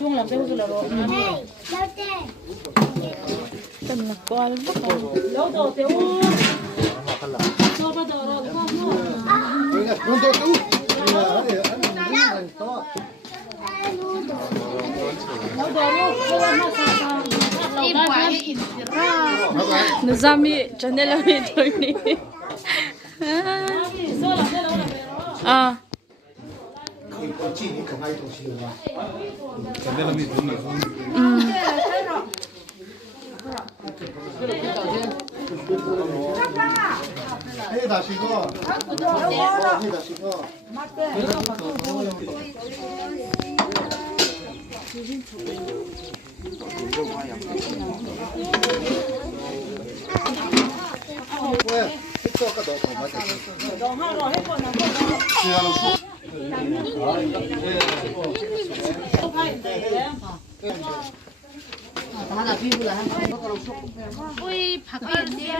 xuống làm cái là rồi tầm là con lâu rồi tiêu cho bây giờ rồi không nó ra mi cho nên là mi thôi đi à 해 다시 거. 해 다시 거. 왜? 식초 아까 넣어 맞아. 너 하러 해 보나. 지하로 수. 하나 비브라 한 번. ôi 바뀌었네.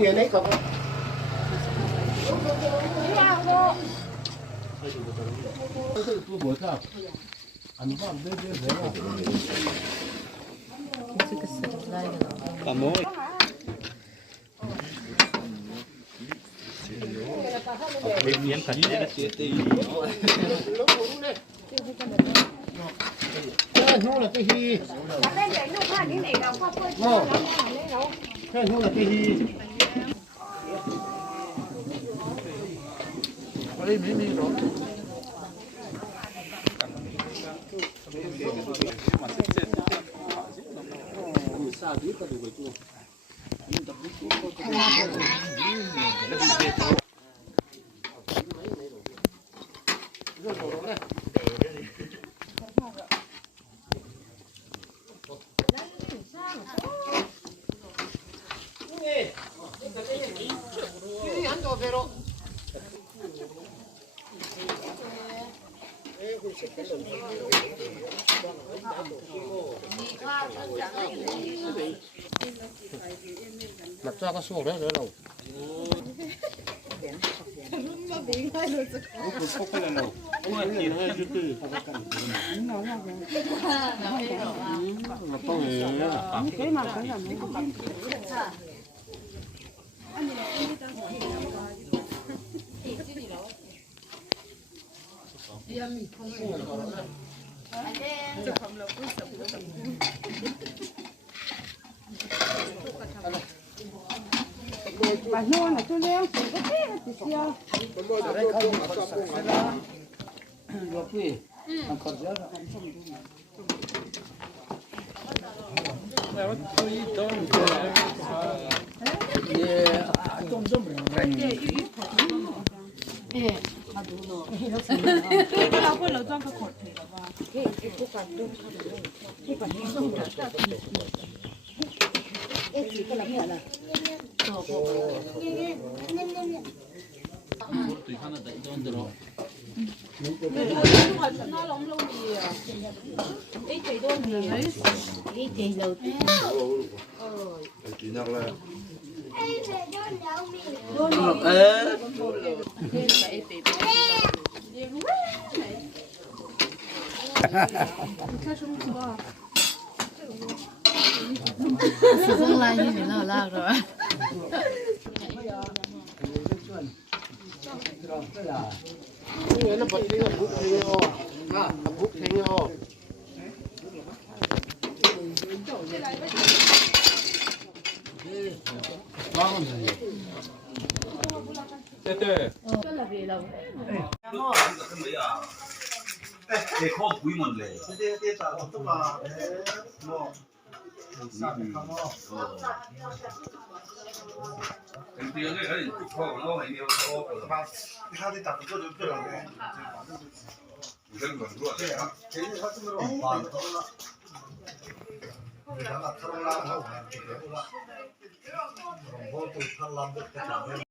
nghe đấy có. Nó là cái hi. Cái nó là cái hi. Đây mình rồi. Mặt ra có số đấy đâu. Bà non là tôi leo chỉ có thế thì sao? 예. Sương lai như thế nào lạc rồi. 얘는 버티기가 북탱이요. 북탱이요. 내 거 보이면 돼. 근데 여기 더 올라오면 이게 사람들이 다 붙어줄 필요 없네. 이런 건 누가 돼? 개인 사진으로 봐. 우리가 털어라 하고 뭐또 탈람들